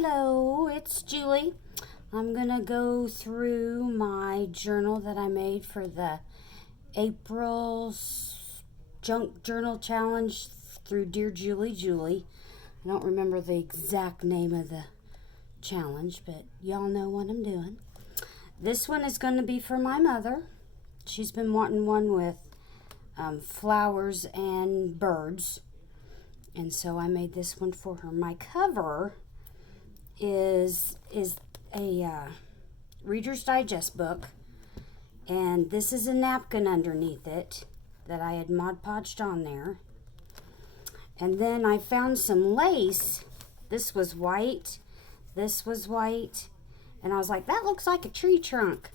Hello, it's Julie. I'm gonna go through my journal that I made for the April Junk Journal Challenge through Dear Julie. I don't remember the exact name of the challenge, but y'all know what I'm doing. This one is going to be for my mother. She's been wanting one with flowers and birds, and so I made this one for her. My cover is a Reader's Digest book, and this is a napkin underneath it that I had Mod Podged on there. And then I found some lace. This was white, this was white, and I was like, that looks like a tree trunk.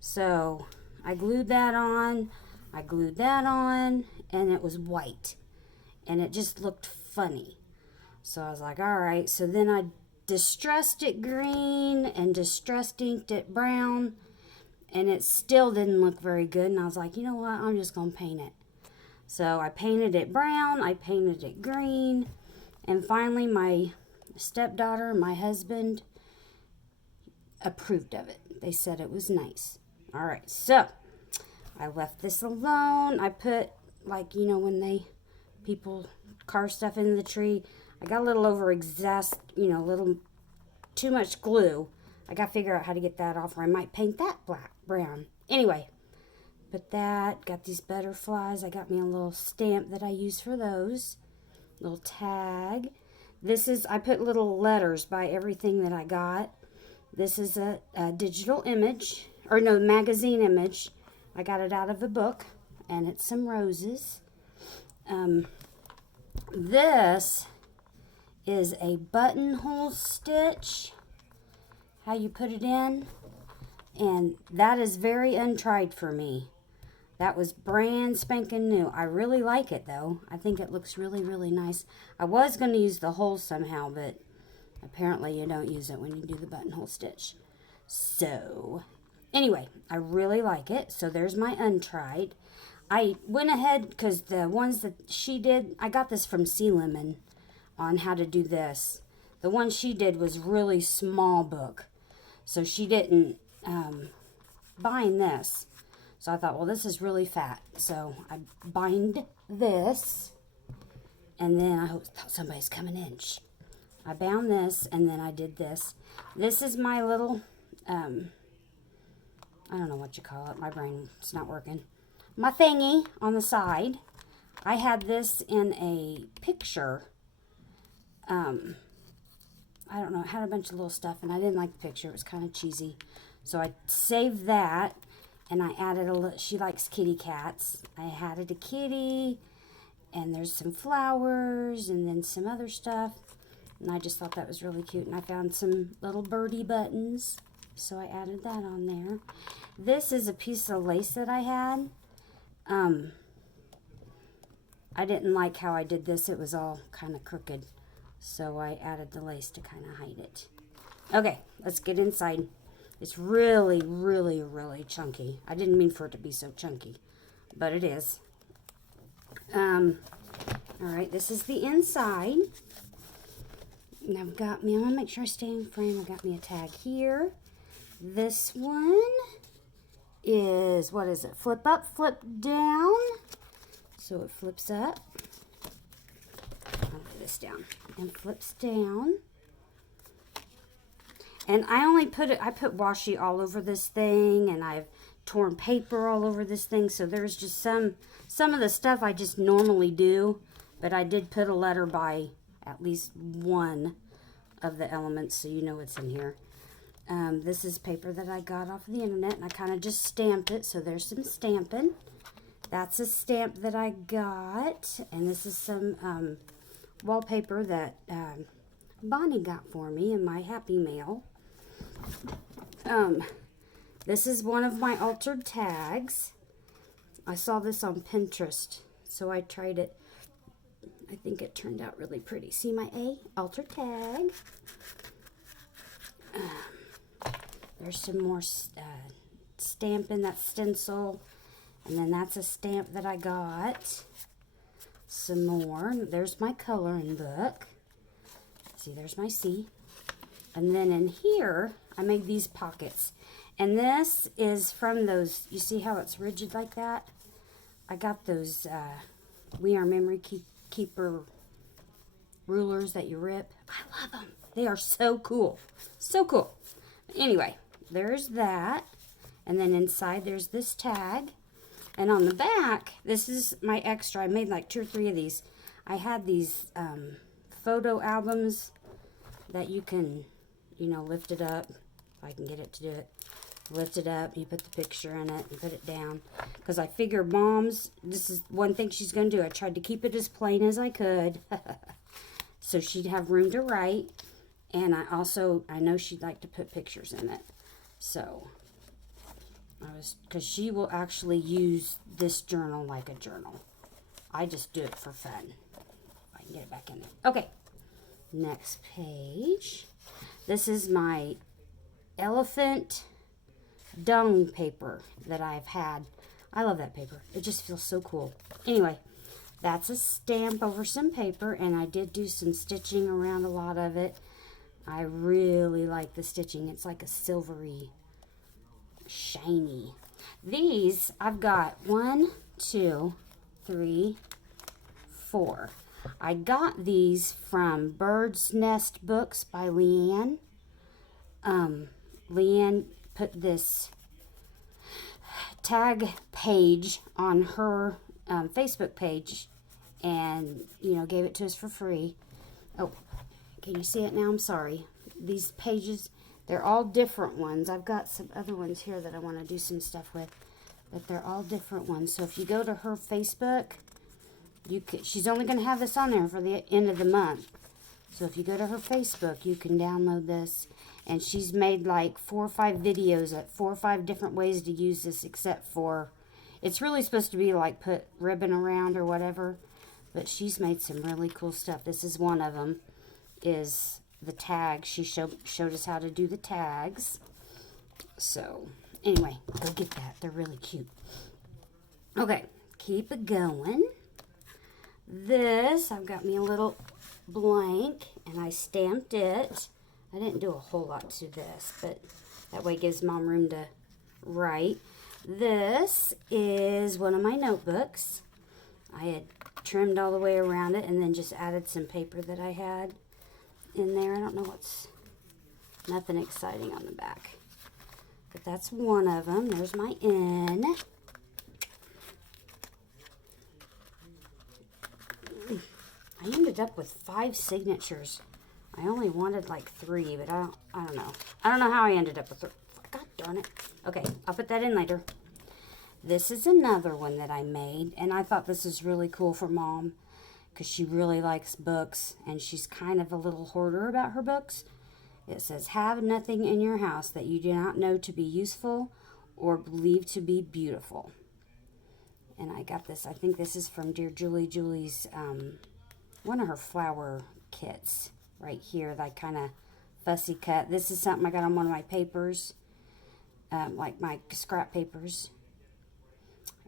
So I glued that on, and it was white, and it just looked funny. So I was like, all right. So then I distressed it green and distressed inked it brown, and it still didn't look very good. And I was like, you know what, I'm just gonna paint it. So I painted it brown, I painted it green, and finally my stepdaughter and my husband approved of it. They said it was nice. All right, so I left this alone. I put, like, you know, when people carve stuff into the tree, I got a little a little too much glue. I got to figure out how to get that off, or I might paint that brown. Anyway, put that, got these butterflies. I got me a little stamp that I use for those. Little tag. I put little letters by everything that I got. This is a digital image, or no, magazine image. I got it out of a book, and it's some roses. This is a buttonhole stitch, how you put it in, and that is very untried for me. That was brand spanking new. I really like it though. I think it looks really, really nice. I was going to use the hole somehow, but apparently you don't use it when you do the buttonhole stitch. So anyway, I really like it. So there's my untried. I went ahead, because the ones that she did, I got this from Sea Lemon on how to do this. The one she did was really small book, so she didn't bind this. So I thought, well, this is really fat, so I bind this, and then I thought somebody's coming in. I bound this, and then I did this. This is my little, I don't know what you call it. My brain's not working. My thingy on the side. I had this in a picture. I don't know, it had a bunch of little stuff, and I didn't like the picture. It was kind of cheesy. So I saved that, and I added a little, she likes kitty cats. I added a kitty, and there's some flowers, and then some other stuff. And I just thought that was really cute. And I found some little birdie buttons, so I added that on there. This is a piece of lace that I had. I didn't like how I did this. It was all kind of crooked. So I added the lace to kind of hide it. Okay, let's get inside. It's really, really, really chunky. I didn't mean for it to be so chunky, but it is. All right, this is the inside. And I'm gonna make sure I stay in frame. I got me a tag here. This one is, what is it? Flip up, flip down. So it flips up. I'll put this down. And flips down. And I put washi all over this thing, and I've torn paper all over this thing, so there's just some of the stuff I just normally do, but I did put a letter by at least one of the elements, so you know what's in here. This is paper that I got off of the internet, and I kind of just stamped it, so there's some stamping. That's a stamp that I got, and this is some wallpaper that Bonnie got for me in my Happy Mail. This is one of my altered tags. I saw this on Pinterest, so I tried it. I think it turned out really pretty. See my A? Altered tag. There's some more stamping, that stencil. And then that's a stamp that I got. Some more. There's my coloring book. See, there's my C. And then in here, I made these pockets. And this is from those, you see how it's rigid like that? I got those We Are Memory Keeper rulers that you rip. I love them. They are so cool. So cool. Anyway, there's that. And then inside there's this tag. And on the back, this is my extra. I made like 2 or 3 of these. I had these photo albums that you can, you know, lift it up. If I can get it to do it. Lift it up, you put the picture in it and put it down. Because I figure Mom's, this is one thing she's going to do. I tried to keep it as plain as I could. So she'd have room to write. And I know she'd like to put pictures in it. So, because she will actually use this journal like a journal. I just do it for fun. If I can get it back in there. Okay, next page. This is my elephant dung paper that I've had. I love that paper. It just feels so cool. Anyway, that's a stamp over some paper, and I did do some stitching around a lot of it. I really like the stitching. It's like a silvery, shiny. These, I've got 1, 2, 3, 4. I got these from Bird's Nest Books by Leanne. Leanne put this tag page on her Facebook page and, you know, gave it to us for free. Oh, can you see it now? I'm sorry. These pages, they're all different ones. I've got some other ones here that I want to do some stuff with, but they're all different ones. So if you go to her Facebook, she's only going to have this on there for the end of the month. So if you go to her Facebook, you can download this. And she's made like 4 or 5 videos at 4 or 5 different ways to use this, except for, it's really supposed to be like put ribbon around or whatever. But she's made some really cool stuff. This is one of them, is the tag. She showed us how to do the tags. So anyway, go get that. They're really cute. Okay, keep it going. This, I've got me a little blank, and I stamped it. I didn't do a whole lot to this, but that way it gives Mom room to write. This is one of my notebooks. I had trimmed all the way around it and then just added some paper that I had in there. I don't know nothing exciting on the back. But that's one of them. There's my N. I ended up with 5 signatures. I only wanted like 3, but I don't know. I don't know how I ended up with 3. God darn it. Okay, I'll put that in later. This is another one that I made, and I thought this was really cool for Mom because she really likes books, and she's kind of a little hoarder about her books. It says, have nothing in your house that you do not know to be useful or believe to be beautiful. And I got this, I think this is from Dear Julie's, one of her flower kits. Right here, that kind of fussy cut. This is something I got on one of my papers, like my scrap papers.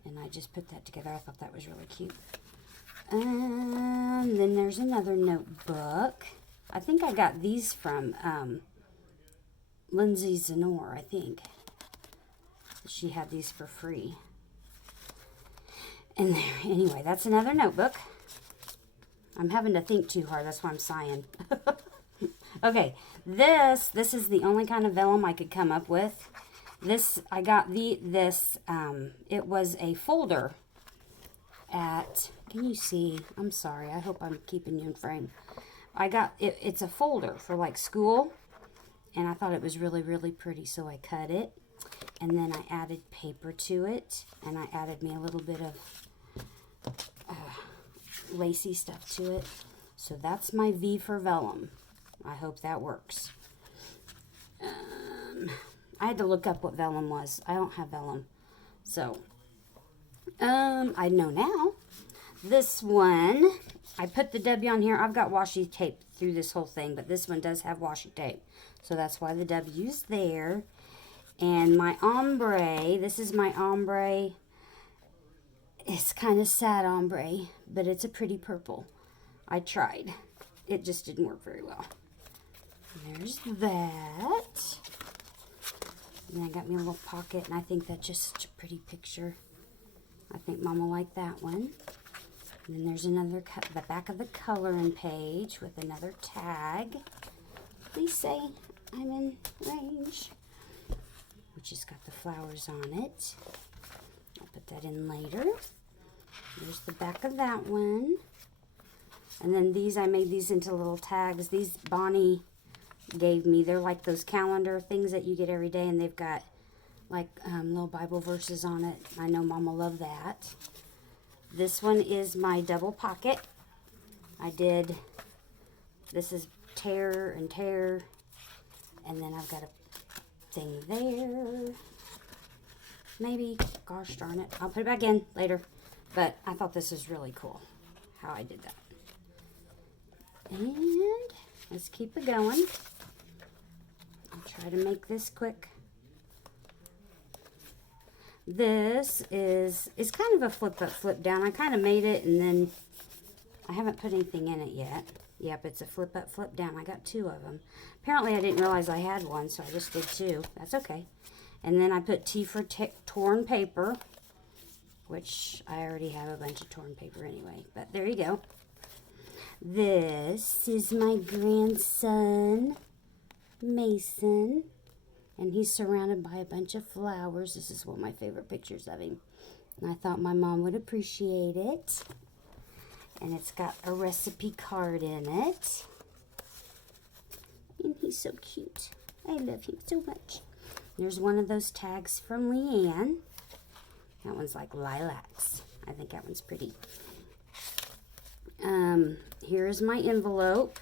And I just put that together. I thought that was really cute. And then there's another notebook. I think I got these from Lindsay Zenor, I think. She had these for free. And there, anyway, that's another notebook. I'm having to think too hard. That's why I'm sighing. Okay, this is the only kind of vellum I could come up with. I got this. It was a folder at, can you see? I'm sorry. I hope I'm keeping you in frame. I got, it's a folder for like school. And I thought it was really, really pretty. So I cut it. And then I added paper to it. And I added me a little bit of lacy stuff to it. So that's my V for vellum. I hope that works. I had to look up what vellum was. I don't have vellum. So, I know now. This one, I put the W on here. I've got washi tape through this whole thing, but this one does have washi tape. So that's why the W's there. And my ombre, this is my ombre. It's kind of sad ombre, but it's a pretty purple. I tried. It just didn't work very well. There's that. And then I got me a little pocket, and I think that's just such a pretty picture. I think Mom will like that one. And then there's another, the back of the coloring page with another tag. Please say I'm in range. Which has got the flowers on it. I'll put that in later. There's the back of that one. And then these, I made these into little tags. These Bonnie gave me. They're like those calendar things that you get every day, and they've got like little Bible verses on it. I know Mom will love that. This one is my double pocket. This is tear and tear, and then I've got a thing there. Maybe, gosh darn it, I'll put it back in later. But I thought this was really cool, how I did that. And let's keep it going. I'll try to make this quick. This is kind of a flip up, flip down. I kind of made it, and then I haven't put anything in it yet. Yep, it's a flip up, flip down. I got 2 of them. Apparently I didn't realize I had one, so I just did 2. That's okay. And then I put T for torn paper, which I already have a bunch of torn paper anyway. But there you go. This is my grandson, Mason. And he's surrounded by a bunch of flowers. This is one of my favorite pictures of him. And I thought my mom would appreciate it. And it's got a recipe card in it. And he's so cute. I love him so much. There's one of those tags from Leanne. That one's like lilacs. I think that one's pretty. Here is my envelope.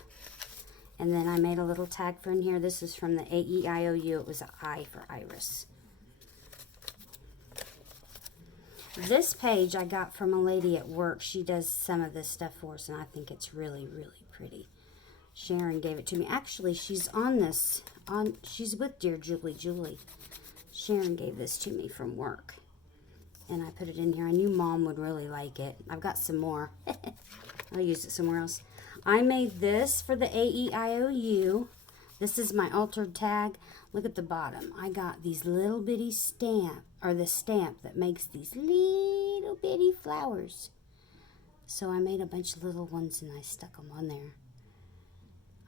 And then I made a little tag for in here. This is from the AEIOU. It was an I for Iris. This page I got from a lady at work. She does some of this stuff for us, and I think it's really, really pretty. Sharon gave it to me. Actually, she's on this. She's with Dear Julie. Sharon gave this to me from work. And I put it in here. I knew Mom would really like it. I've got some more. I'll use it somewhere else. I made this for the AEIOU. This is my altered tag. Look at the bottom. I got these little bitty stamp, or the stamp that makes these little bitty flowers. So I made a bunch of little ones and I stuck them on there.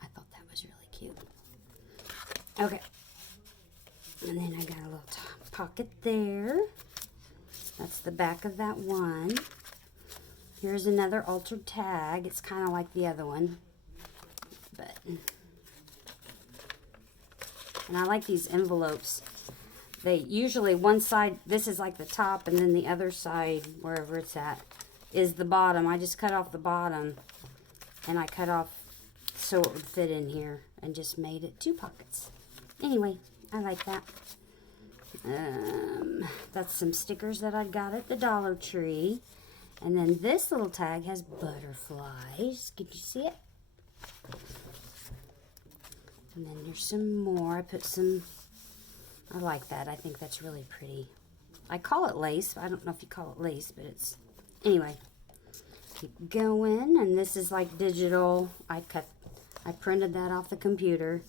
I thought that was really cute. Okay. And then I got a little pocket there. That's the back of that one. Here's another altered tag. It's kind of like the other one. And I like these envelopes. They usually, one side, this is like the top, and then the other side, wherever it's at, is the bottom. I just cut off the bottom, and I cut off so it would fit in here, and just made it 2 pockets. Anyway, I like that. That's some stickers that I got at the Dollar Tree. And then this little tag has butterflies. Can you see it? And then there's some more. I put some, I like that. I think that's really pretty. I call it lace. I don't know if you call it lace, but it's, anyway. Keep going. And this is like digital. I printed that off the computer.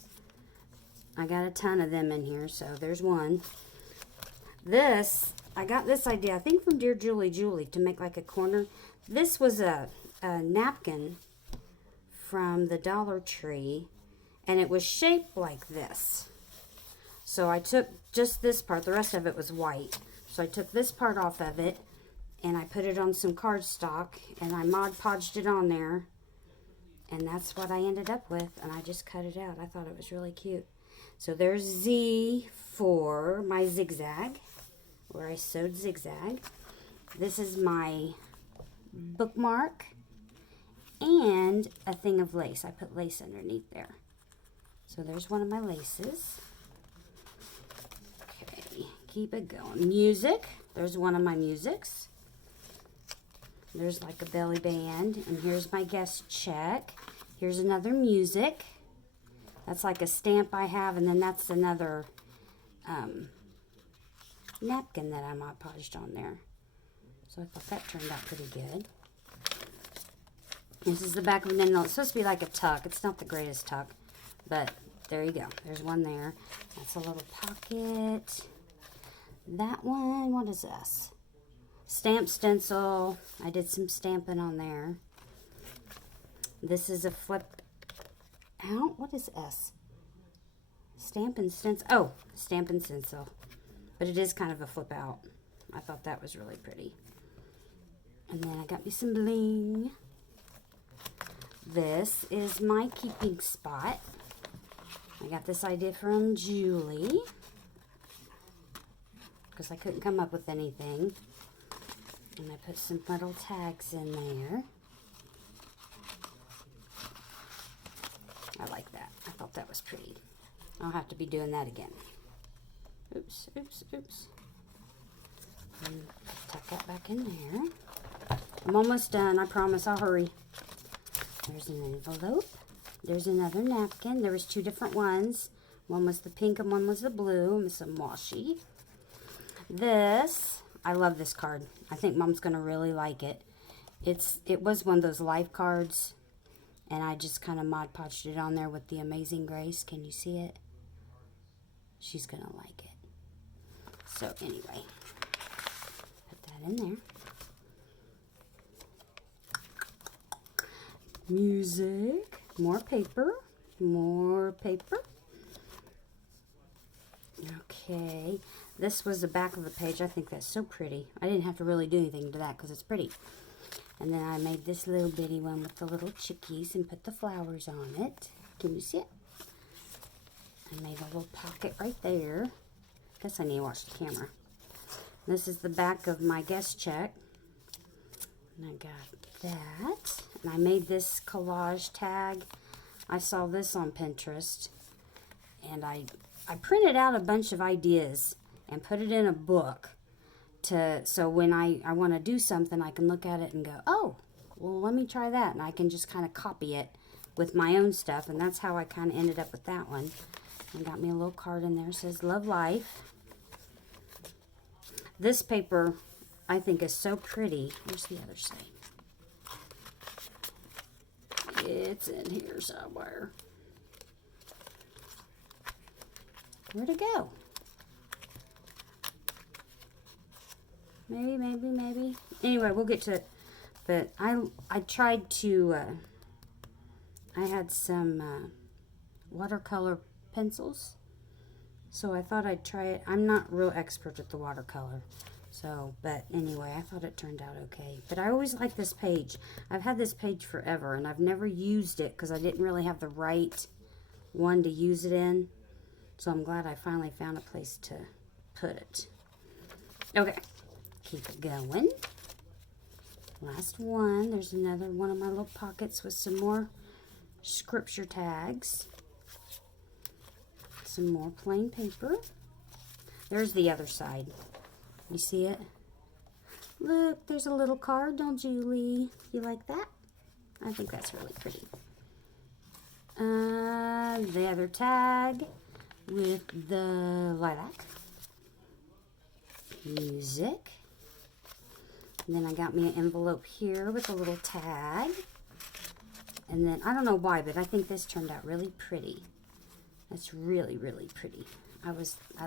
I got a ton of them in here, so there's one. This, I got this idea, I think from Dear Julie, to make like a corner. This was a napkin from the Dollar Tree, and it was shaped like this. So I took just this part, the rest of it was white. So I took this part off of it, and I put it on some cardstock, and I Mod Podged it on there. And that's what I ended up with, and I just cut it out. I thought it was really cute. So there's Z for my zigzag, where I sewed zigzag. This is my bookmark and a thing of lace. I put lace underneath there. So there's one of my laces. Okay, keep it going. Music. There's one of my musics. There's like a belly band. And here's my guest check. Here's another music. That's like a stamp I have. And then that's another napkin that I Mod Podged on there. So I thought that turned out pretty good. This is the back of an envelope. It's supposed to be like a tuck. It's not the greatest tuck, but there you go. There's one there. That's a little pocket. That one, what is this? Stamp stencil. I did some stamping on there. This is a flip out. What is S? Stamp and stencil. Oh, stamp and stencil. But it is kind of a flip out. I thought that was really pretty. And then I got me some bling. This is my keeping spot. I got this idea from Julie, because I couldn't come up with anything. And I put some little tags in there. I like that. I thought that was pretty. I'll have to be doing that again. Oops, oops, oops. And tuck that back in there. I'm almost done. I promise I'll hurry. There's an envelope. There's another napkin. There was 2 different ones. One was the pink and one was the blue. And some washi. This, I love this card. I think Mom's going to really like it. It was one of those life cards. And I just kind of Mod Podged it on there with the Amazing Grace. Can you see it? She's going to like it. So anyway, put that in there. Music. More paper. More paper. Okay. This was the back of the page. I think that's so pretty. I didn't have to really do anything to that because it's pretty. And then I made this little bitty one with the little chickies and put the flowers on it. Can you see it? I made a little pocket right there. Guess I need to watch the camera. This is the back of my guest check. And I got that. And I made this collage tag. I saw this on Pinterest. And I printed out a bunch of ideas and put it in a book. So when I want to do something, I can look at it and go, oh, well, let me try that. And I can just kind of copy it with my own stuff. And that's how I kind of ended up with that one. And got me a little card in there. It says, Love Life. This paper, I think, is so pretty. Where's the other side? It's in here somewhere. Where'd it go? Maybe. Anyway, we'll get to it. But I tried to, I had some watercolor pencils. So I thought I'd try it. I'm not real expert at the watercolor. So, but anyway, I thought it turned out okay. But I always like this page. I've had this page forever, and I've never used it because I didn't really have the right one to use it in. So I'm glad I finally found a place to put it. Okay. Keep it going. Last one. There's another one of my little pockets with some more scripture tags. Some more plain paper. There's the other side. You see it? Look, there's a little card, don't Julie? You like that? I think that's really pretty. The other tag with the lilac. Music. And then I got me an envelope here with a little tag. And then, I don't know why, but I think this turned out really pretty. That's really, really pretty. I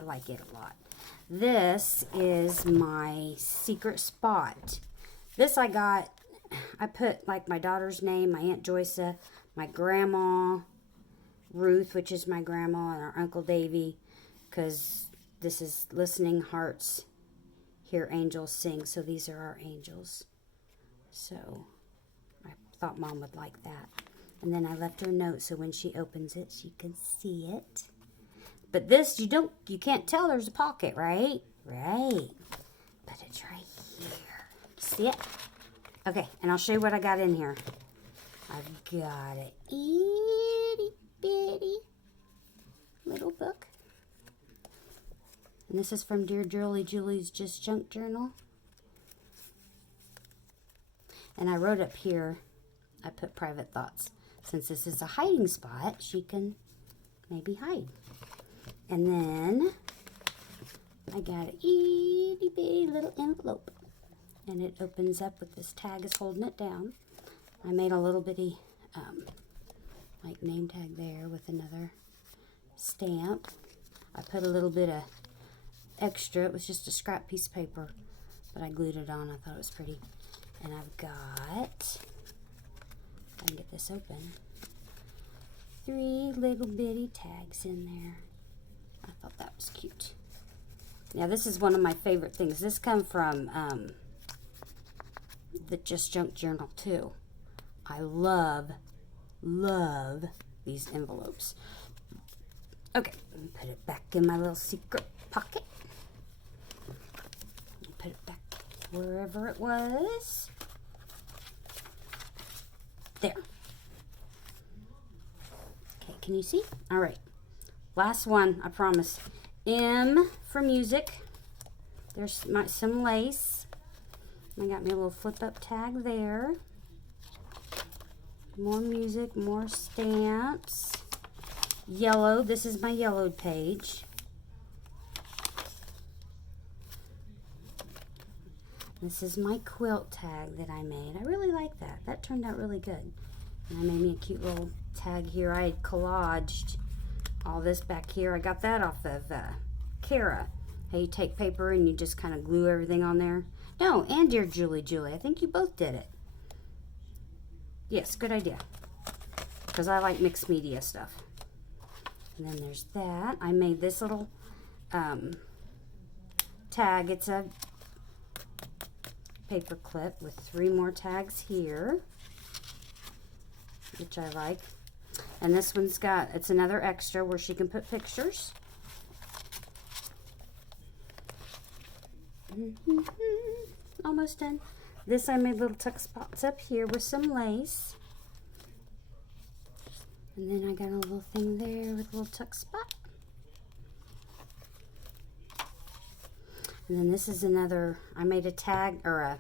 like it a lot. This is my secret spot. This I put like my daughter's name, my Aunt Joyce, my grandma, Ruth, which is my grandma, and our Uncle Davy, because this is Listening Hearts Hear Angels Sing, so these are our angels. So I thought Mom would like that. And then I left her a note so when she opens it, she can see it. But this, you can't tell there's a pocket, right? Right. But it's right here. See it? Okay, and I'll show you what I got in here. I've got a itty bitty little book. And this is from Dear Julie's Just Junk Journal. And I wrote up here, I put private thoughts. Since this is a hiding spot, she can maybe hide. And then I got an itty bitty little envelope. And it opens up with this tag is holding it down. I made a little bitty like name tag there with another stamp. I put a little bit of extra. It was just a scrap piece of paper, but I glued it on. I thought it was pretty. And I've got, I can get this open, 3 little bitty tags in there. I thought that was cute. Now this is one of my favorite things. This comes from the Just Junk Journal too. I love these envelopes. Okay, put it back in my little secret pocket. Put it back wherever it was. There. Okay, can you see? All right. Last one, I promise. M for music. There's some lace. I got me a little flip up tag there. More music, more stamps. Yellow, this is my yellowed page. This is my quilt tag that I made. I really like that. That turned out really good. And I made me a cute little tag here. I had collaged all this back here. I got that off of Kara. How you take paper and you just kind of glue everything on there. No, and Dear Julie, I think you both did it. Yes, good idea. Because I like mixed media stuff. And then there's that. I made this little tag. It's a paper clip with 3 more tags here, which I like. And this one's got, it's another extra where she can put pictures. Almost done. This I made little tuck spots up here with some lace. And then I got a little thing there with a little tuck spot. And then this is another, I made a tag or a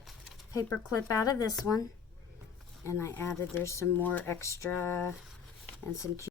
paper clip out of this one. And I added, there's some more extra and some cute